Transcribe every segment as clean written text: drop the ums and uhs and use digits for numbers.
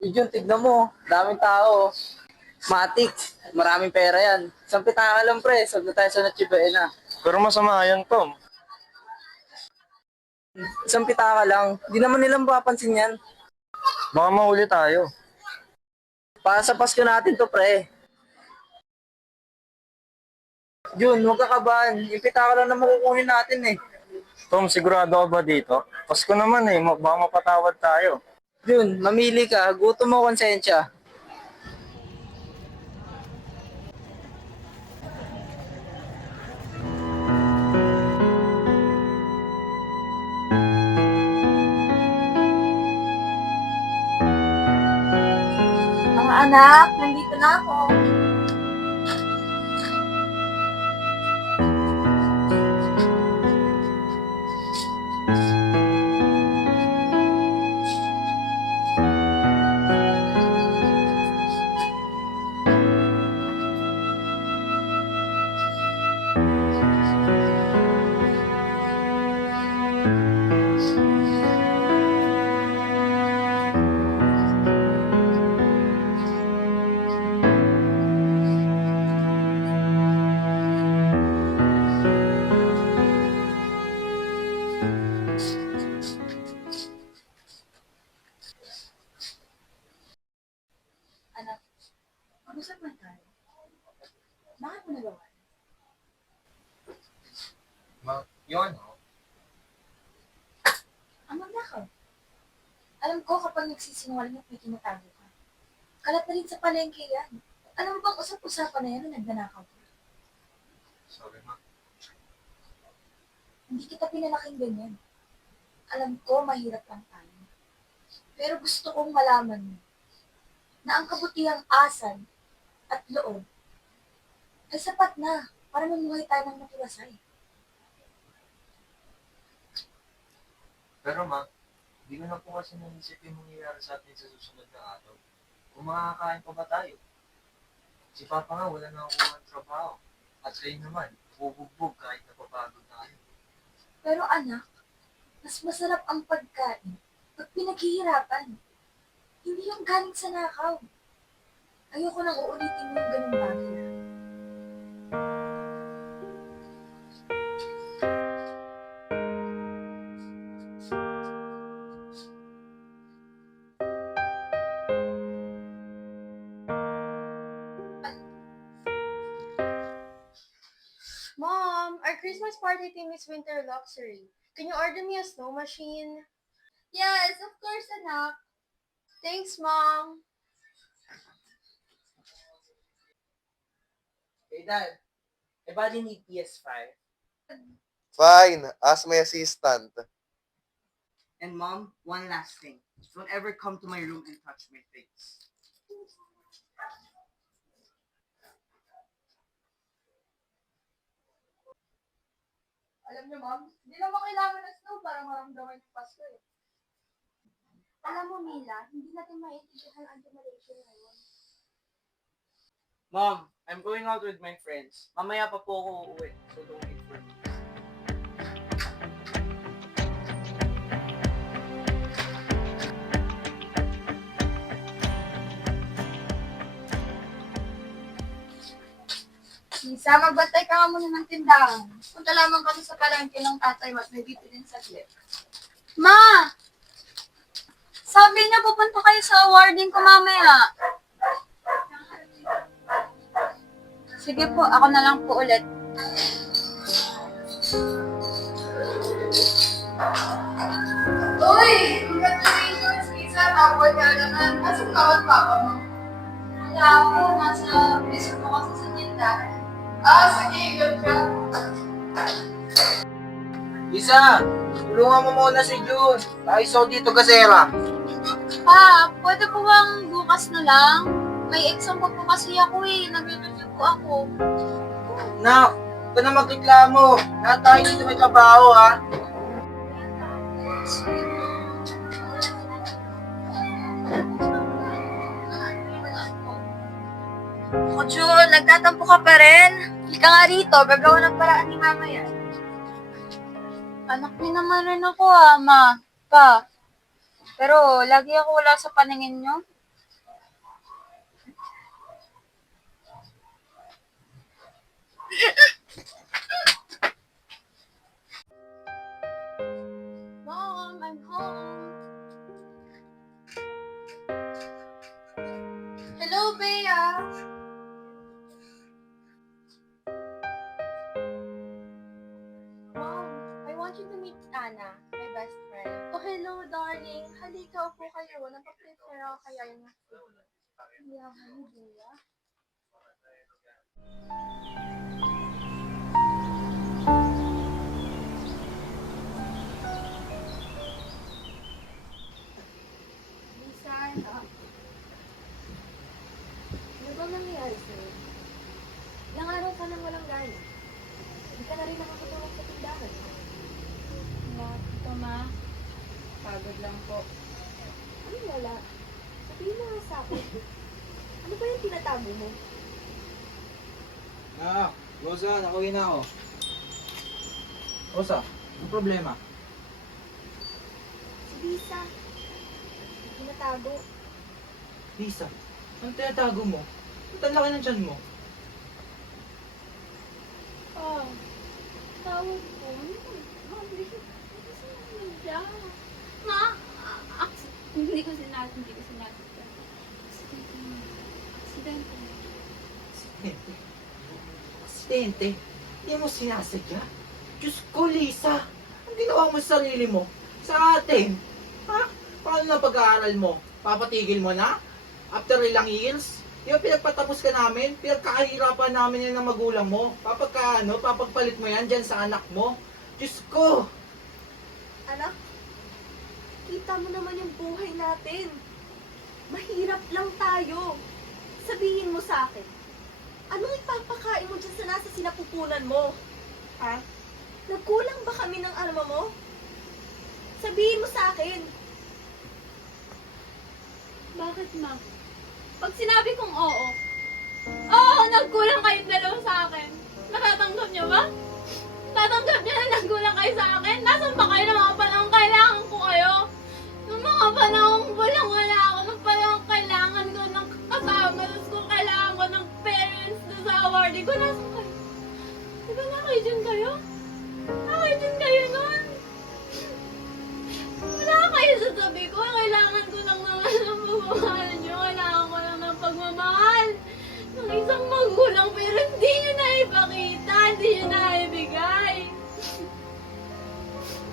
Yun, tignan mo. Daming tao. Matik. Maraming pera yan. Isang pitaka lang, pre. Sabi na tayo sa Noche-Buena. Pero masama yan, Tom. Isang pitaka lang. Di naman nilang mapapansin yan. Baka mahuli tayo. Para sa Pasko natin to, pre. Jun, huwag kakabahan. Yung pitaka lang na makukunin natin eh. Tom, sigurado ka ba dito? Pasko naman eh, baka mapatawad tayo. Jun, mamili ka. Gutom mo konsensya. Mga anak, nandito na ako. Anak, mag-usap na tayo. Bakit mo nagawa? Yun, Ang magnakaw. Alam ko kapag nagsisinungaling at may tinatago ka. Kalat na rin sa palengke yan. Alam mo bang usap-usapan na yan na nagnanakaw ka? sorry ma. Hindi kita pinalaking ganyan. Alam ko mahirap lang tayo. Pero gusto kong malaman mo na ang kabutihang asal at loob ay sapat na para mamuhay tayo ng matiwasay. Pero ma, hindi ko na po kasi naisip yung mangyayari sa atin sa susunod na araw. Kung makakain pa ba tayo? Si Papa nga wala na ako ng trabaho. At kayo naman, bubugbog kahit napapagod tayo. Pero anak, mas masarap ang pagkain pag pinaghihirapan. Hindi yung galing sa nakaw. Ayoko nang uulitin mo yung ganung bagay. Mom, our Christmas party theme is winter luxury. Can you order me a snow machine? Yes, of course, anak. Thanks, Mom. Hey, Dad. Everybody need PS5. Fine, ask my assistant. And Mom, one last thing. Don't ever come to my room and touch my face. Alam niyo, Mom, hindi naman kailangan ng snow para maramdaman yung Pasko eh. Alam mo, Mila, hindi natin maintindihan ang generation ngayon. Mom, I'm going out with my friends. Mamaya pa po ako uuwi, so don't wait for me. Lisa, magbantay ka nga muna ng tindahan. Punta lamang kami sa palengke ng tatay mo at may bibilin saglit. Ma! Sabi niya pupunta kayo sa awarding ko mamaya. Sige po, ako na lang po ulit. Uy! Congratulations, Lisa! Tapos ka naman. Asan ka at papa mo? Wala po. Nasa piso po kasi sa tindahan. Sige. Good ka. Lisa, tulungan mo muna si Jun. Naisaw dito gasera. Pa, pwede po bang bukas na lang? May exam pa po kasi ako eh. Nag-review po ako. Nak, huwag ka na magreklamo. Lahat tayo dito may trabaho, ha? O Jun, nagtatampo ka pa rin? Hindi ka nga rito, gagawa ng paraan ni mama yan. Anak niyo naman rin ako ma. Pa. Pero lagi ako wala sa paningin niyo. Mom, I'm home. Hello, Bea. Mom, I want you to meet Anna, my best friend. Oh, hello, darling. Halika po kayo. Napaprepare ako kaya yung food. Yeah, Bea. Lisa, anak. Ano ba nangyayari sa'yo? Ilang araw ka nang walang gana. Hindi ka na rin nakakatulong sa tindahan. Ito ma, pagod lang po. Ano wala? Sabihin mo nga sa akin. Ano ba yung tinatago mo? Rosa, nakauwi na ako. Rosa, ang problema? Si Lisa. Tinatago. Lisa, anong tinatago mo? Ba't ang laki ng tiyan mo? Oh, tawag po. Mabili ko naman siya. Ma, hindi ko sinasadya. Aksidente. Aksidente? Hindi mo sinasadya? Diyos ko, Lisa! Ang ginawa mo sa sarili mo? Sa atin? Ha? Paano na pag-aaral mo? Papatigil mo na? After ilang years? Di ba pinagpatapos ka namin? Pinagkahirapan namin yan ng magulang mo? Papagpalit mo yan dyan sa anak mo? Diyos ko! Anak, kita mo naman yung buhay natin. Mahirap lang tayo. Sabihin mo sa akin, anong ipapakain mo dyan sa nasa sinapupunan mo? Ha? Nagkulang ba kami ng arma mo? Sabihin mo sa akin. Bakit ma? Pag sinabi kong oo, nagkulang kayong dalawa sa akin. Natatanggap niyo ba? Tatanggap niyo na nagkulang kayo sa akin? Nasaan ba kayo ng mga panahon kailangan ko kayo? Nung mga panahon walang-wala ako, nung panahon kailangan ko ng kasama, tapos kung kailangan ko ng parents na sa awarding ko, nasaan kayo? Di ba nakaidyan kayo? Nakaidyan kayo nun? Wala kayo sa tabi ko, kailangan ko lang naman ng pagmamahal niyo, kailangan ko lang ng pagmamahal ng isang magulang, pero hindi niyo na ipakita, hindi niyo na ibigay.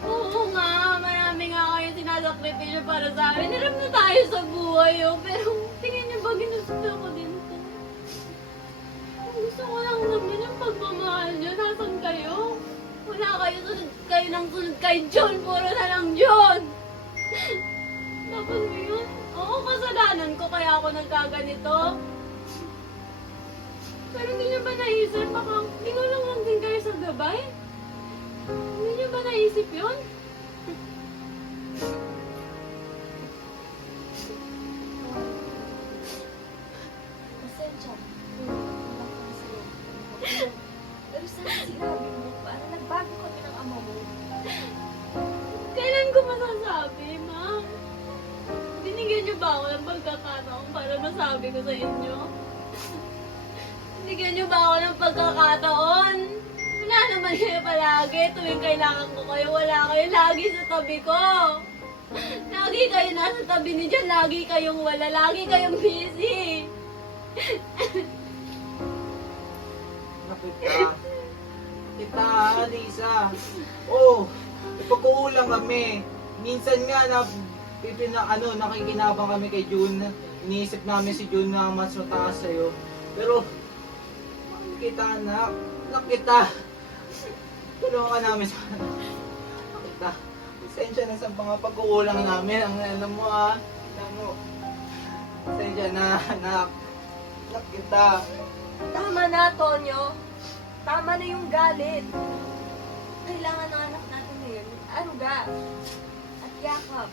Oo nga, marami nga kayo sinasakripisyo para sa akin. Hirap na tayo sa buhay, pero tingin niyo ba ginusto ko din to? Ang gusto ko lang naman yung pagmamahal niyo, nasan kayo? Wala kayo, sunod kayo ng sunod kay John, puro na lang John! Dapat mo yun? Oo, kasalanan ko kaya ako nagkaganito. Pero hindi niyo ba naisip, baka tingnan lang din kayo sa gabay? Hindi niyo ba naisip yun? Pasensya. Kulang kami sa'yo. Pero sana sinabi mo, para nagbago kami ng ama mo. Kailan ko masasabi, ma'am? Binigyan niyo ba ako ng pagkakataon para masabi ko sa inyo? Binigyan niyo ba ako ng pagkakataon? Wala naman kayo palagi. Tuwing kailangan ko kayo, wala kayo lagi sa tabi ko. Lagi kayo nasa tabi ni John, lagi kayong wala, lagi kayong busy. Kita, Lisa. Oh, ipagkuulang kami. Minsan nga nakikinabang kami kay June. Iniisip namin si June na mas mataas sa'yo. Pero, kita anak. Kita. Tulungan ka namin sa kita. Pasensya na sa mga pagkukulang namin. Ang alam mo Alam mo. Pasensya na, anak. Kita. Tama na, Tonyo. Tama na yung galit. Kailangan ng anak natin ngayon, aruga at yakap.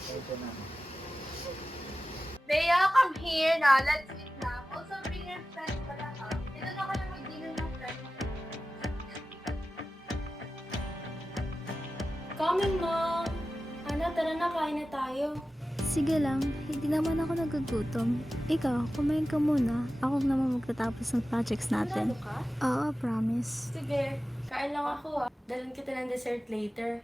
Pasensya na. Bea, come here na. Let's eat na. Also, bring your friends pala ha. Dito na ka na mag-dinner ng friends. Coming, mom! Ana, tara na, kain na tayo. Sige lang, hindi naman ako nagugutom. Ikaw, kumain ka muna. Ako naman magtatapos ng projects natin. ka? Oo, promise. Sige, kain lang ako ah. Dalan kita ng dessert later.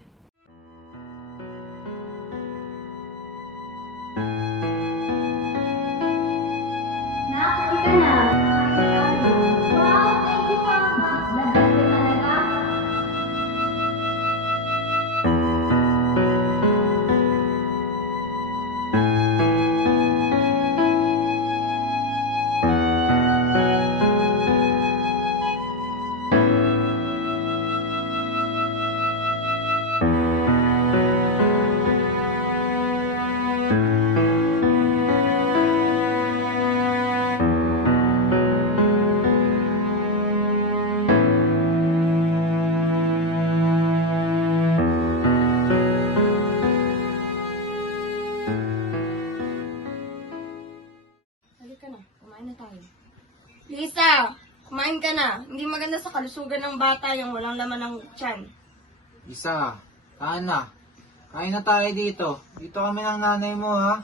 Halika na, kumain na tayo. Lisa, kumain ka na. Hindi maganda sa kalusugan ng bata yung walang laman ng tiyan. Isa, kain na. Kain na tayo dito. Dito kami ng nanay mo, ha?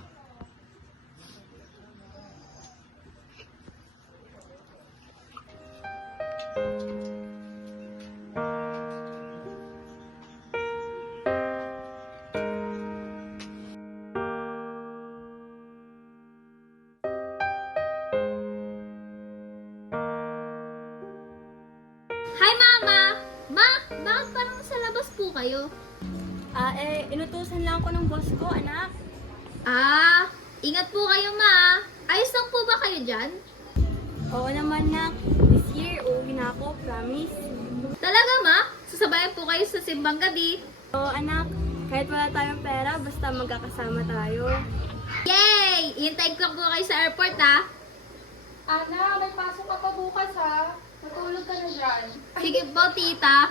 Hi, Mama! Ma, bakit parang sa labas po kayo? Inutusan lang ako ng boss ko, anak. Ingat po kayo, Ma. Ayos lang po ba kayo dyan? Oo naman, nak. This year, uuwi na ako, promise. Talaga, Ma? Sasabayan po kayo sa simbang gabi. Oo, anak. Kahit wala tayong pera, basta magkakasama tayo. Yay! Iintayin ko lang po kayo sa airport, ha? Ana, may pasok ka pa bukas ha. Matulog ka na dyan. Sige po, tita.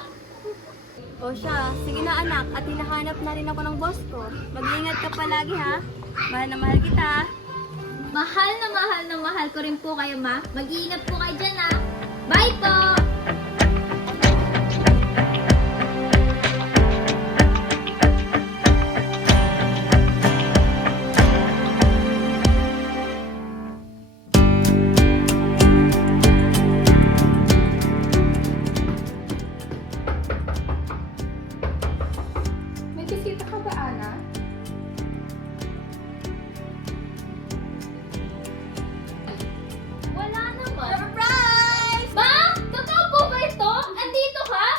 O siya, sige na anak, at hinahanap na rin ako ng boss ko. Mag-iingat ka palagi ha. Mahal na mahal kita. Mahal na mahal ko rin po kayo, Ma. Mag-iingat po kayo dyan, ha? Bye po! May bisita ka ba, Ana? Wala naman. Surprise! Ma! Totoo po ba ito? Andito ka?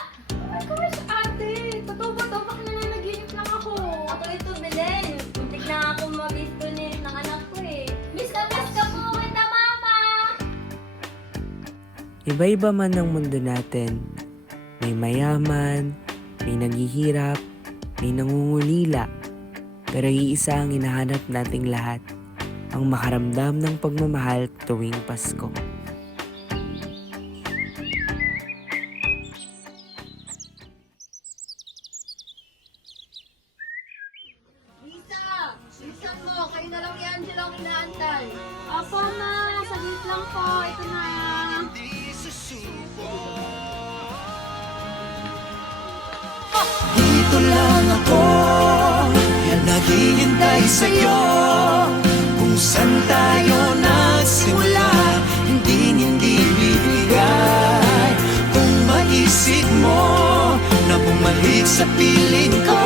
Ay, kami sa ate. Totoo ba to? Baka nananaginip lang ako. Ako ito, Belen. Muntik na ako mabisto ng anak ko eh. Miss ka po kita, Mama! Iba-iba man ang mundo natin. May mayaman, may naghihirap, may nangungulila. Pero iisa ang hinahanap nating lahat, ang makaramdam ng pagmamahal tuwing Pasko. Lisa! Lisa mo, kayo na lang yan silang inaantay. Opo, Ma. Saglit lang po. Ito na. Dito lang ako, naghihintay sa'yo. Kung saan tayo nagsimula, hindi bibigay. Kung maisip mo na bumalik sa piling ko,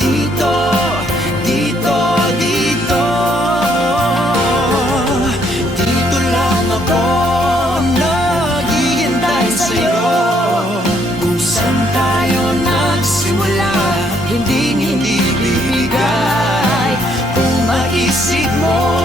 dito, dito, dito. Dito lang ako, naghihintay sa'yo. Kung saan tayo nagsimula, hindi bibigay. Kung maisip mo